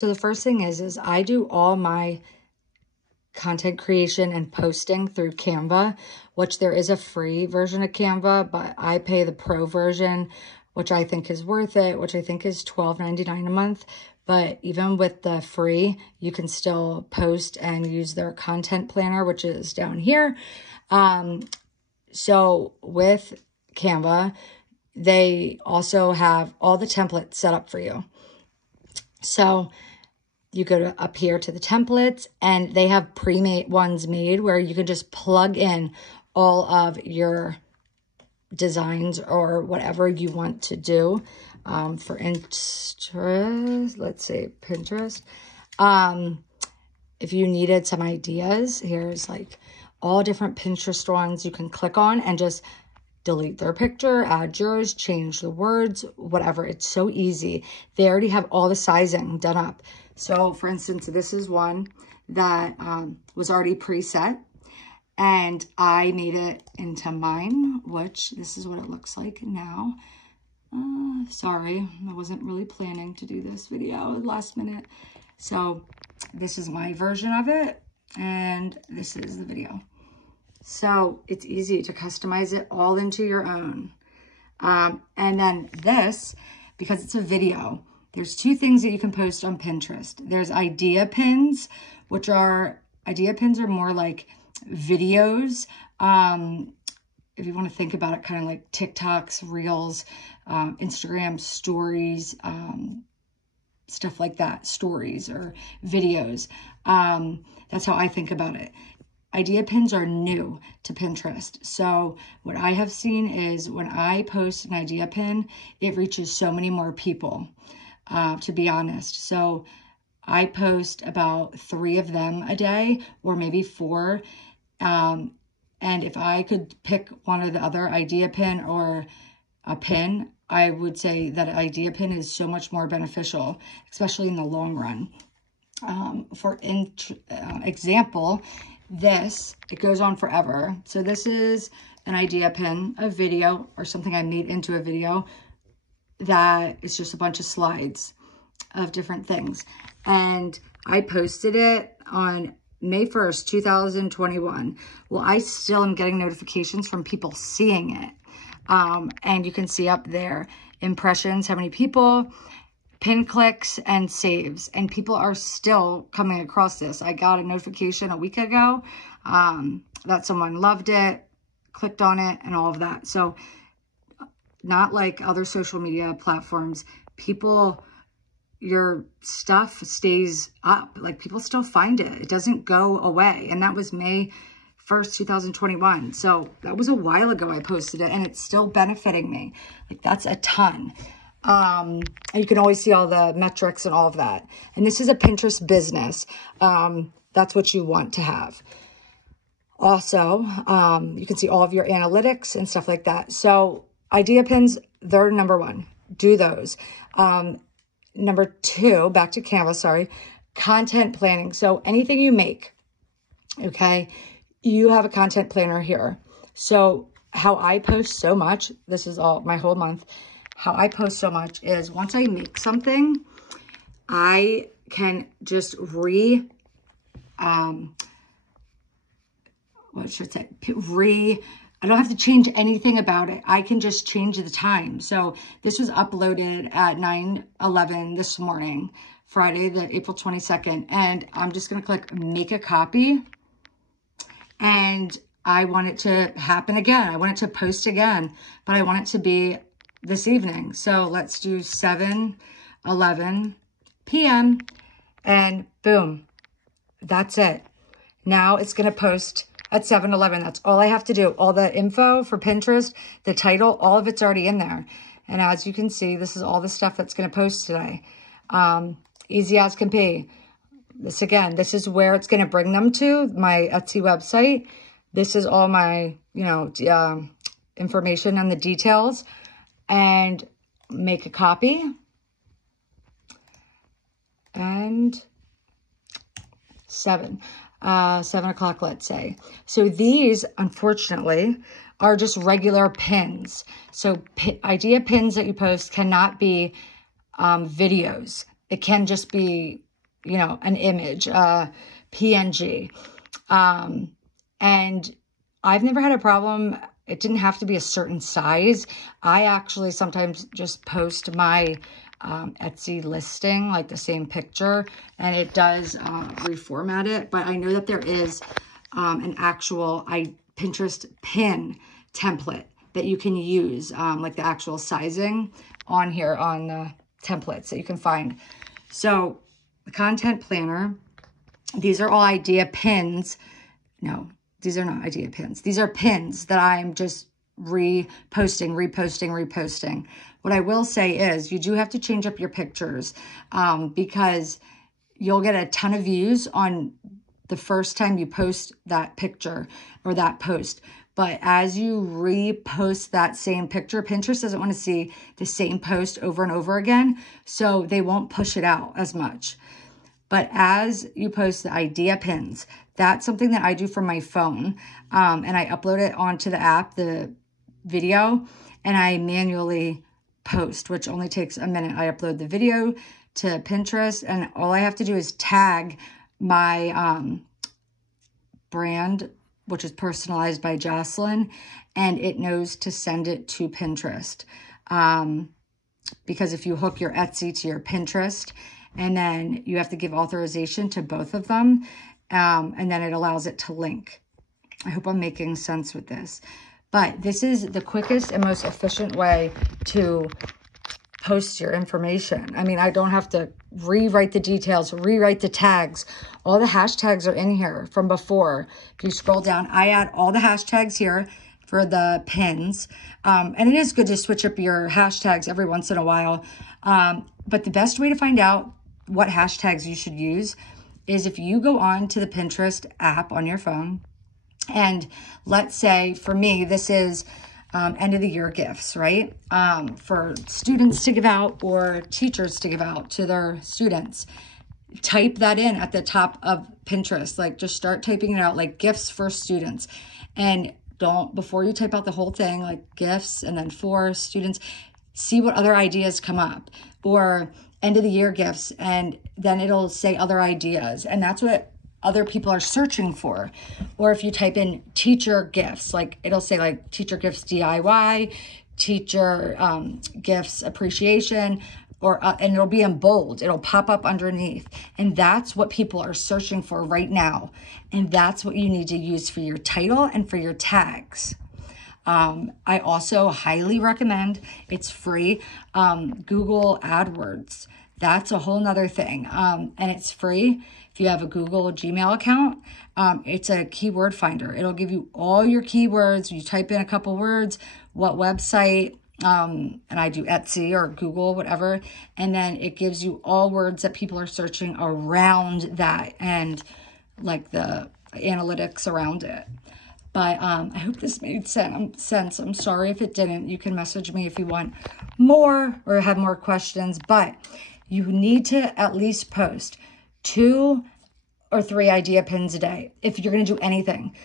So the first thing is I do all my content creation and posting through Canva, which there is a free version of Canva, but I pay the pro version, which I think is worth it, which I think is $12.99 a month. But even with the free, you can still post and use their content planner, which is down here. So with Canva, they also have all the templates set up for you. So you go up here to the templates, and they have pre-made ones made where you can just plug in all of your designs or whatever you want to do. For interest, let's say Pinterest. If you needed some ideas, here's like all different Pinterest ones you can click on and just delete their picture, add yours, change the words, whatever. It's so easy. They already have all the sizing done up. So for instance, this is one that was already preset, and I made it into mine, which this is what it looks like now. Sorry, I wasn't really planning to do this video last minute. So this is my version of it, and this is the video. So it's easy to customize it all into your own. And then this, because it's a video, there's two things that you can post on Pinterest. There's idea pins, which are, idea pins are more like videos. If you want to think about it, kind of like TikToks, Reels, Instagram stories, stuff like that, stories or videos. That's how I think about it. Idea pins are new to Pinterest. So what I have seen is when I post an idea pin, it reaches so many more people, to be honest. So I post about 3 of them a day, or maybe 4. And if I could pick one or the other, idea pin or a pin, I would say that an idea pin is so much more beneficial, especially in the long run. For example, this, it goes on forever. So this is an idea pin, a video, or something I made into a video that is just a bunch of slides of different things. And I posted it on May 1st, 2021. Well, I still am getting notifications from people seeing it. And you can see up there, impressions, how many people, pin clicks, and saves. And people are still coming across this. I got a notification a week ago that someone loved it, clicked on it, and all of that. So not like other social media platforms, people, your stuff stays up. Like, people still find it. It doesn't go away. And that was May 1st, 2021. So that was a while ago I posted it, and it's still benefiting me. Like, that's a ton. And you can always see all the metrics and all of that. And this is a Pinterest business. That's what you want to have. Also, you can see all of your analytics and stuff like that. So idea pins, they're number 1. Do those. Number 2, back to Canva, sorry, content planning. So anything you make, okay, you have a content planner here. So how I post so much, this is all my whole month, how I post so much is once I make something, I can just I don't have to change anything about it. I can just change the time. So this was uploaded at 9:11 this morning, Friday, the April 22nd. And I'm just going to click make a copy. And I want it to happen again. I want it to post again, but I want it to be this evening. So let's do 7:11 p.m. and boom, that's it. Now it's going to post at 7:11. That's all I have to do. All the info for Pinterest, the title, all of it's already in there. And as you can see, this is all the stuff that's going to post today. Easy as can be. This again, this is where it's going to bring them to, my Etsy website. This is all my, information and the details. And make a copy. And 7 o'clock, let's say. So these, unfortunately, are just regular pins. So idea pins that you post cannot be videos. It can just be you know, an image, PNG. And I've never had a problem. It didn't have to be a certain size. I actually sometimes just post my Etsy listing, like the same picture, and it does reformat it. But I know that there is an actual Pinterest pin template that you can use, like the actual sizing on here on the templates that you can find. So the content planner, these are all idea pins. No, these are not idea pins. These are pins that I'm just reposting. What I will say is you do have to change up your pictures because you'll get a ton of views on the first time you post that picture or that post. But as you repost that same picture, Pinterest doesn't want to see the same post over and over again, so they won't push it out as much. But as you post the idea pins, that's something that I do from my phone, and I upload it onto the app, the video, and I manually post, which only takes a minute. I upload the video to Pinterest, and all I have to do is tag my brand, which is Personalized by Jocelyn, and it knows to send it to Pinterest. Because if you hook your Etsy to your Pinterest, and then you have to give authorization to both of them, and then it allows it to link. I hope I'm making sense with this. But this is the quickest and most efficient way to post your information. I mean, I don't have to rewrite the details, rewrite the tags. All the hashtags are in here from before. If you scroll down, I add all the hashtags here for the pins. And it is good to switch up your hashtags every once in a while. But the best way to find out what hashtags you should use is if you go on to the Pinterest app on your phone, and let's say for me, this is end of the year gifts, right? For students to give out or teachers to give out to their students. Type that in at the top of Pinterest. Like just start typing it out, like gifts for students. And don't, before you type out the whole thing, like gifts and then for students, see what other ideas come up. Or end of the year gifts, and then it'll say other ideas. And that's what other people are searching for. Or if you type in teacher gifts, like it'll say like teacher gifts DIY, teacher gifts appreciation, or and it'll be in bold. It'll pop up underneath. And that's what people are searching for right now. And that's what you need to use for your title and for your tags. I also highly recommend, it's free, Google AdWords. That's a whole nother thing. And it's free. If you have a Google Gmail account, it's a keyword finder. It'll give you all your keywords. You type in a couple words, what website, and I do Etsy or Google, whatever. And then it gives you all words that people are searching around that and like the analytics around it. But I hope this made sense. I'm sorry if it didn't. You can message me if you want more or have more questions. But you need to at least post 2 or 3 idea pins a day if you're going to do anything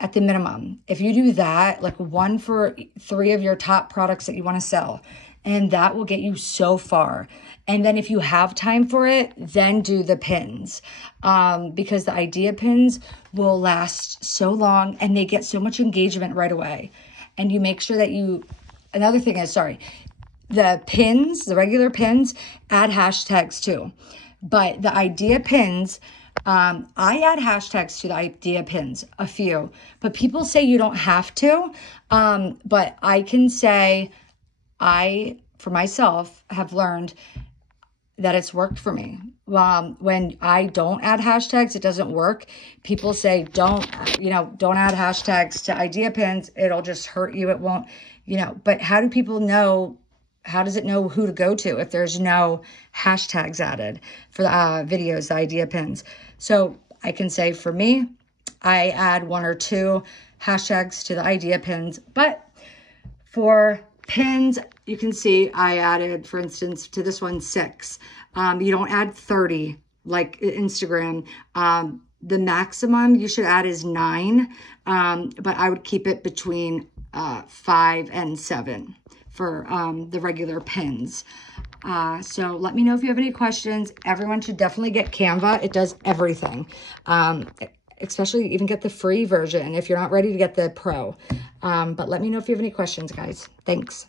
at the minimum. If you do that, like 1 for 3 of your top products that you want to sell, and that will get you so far. And then if you have time for it, then do the pins, because the idea pins will last so long and they get so much engagement right away. And you make sure that another thing is, the pins, the regular pins, add hashtags too. But the idea pins, I add hashtags to the idea pins, a few. But people say you don't have to. But I can say for myself, have learned that it's worked for me. When I don't add hashtags, it doesn't work. People say, don't add hashtags to idea pins. It'll just hurt you. It won't, but how do people know? How does it know who to go to if there's no hashtags added for the videos, the idea pins? So I can say for me, I add 1 or 2 hashtags to the idea pins. But for pins, you can see I added, for instance, to this one 6. You don't add 30 like Instagram. The maximum you should add is 9, but I would keep it between 5 and 7 for the regular pins. So let me know if you have any questions. Everyone should definitely get Canva. It does everything. Especially even get the free version if you're not ready to get the pro. But let me know if you have any questions, guys. Thanks.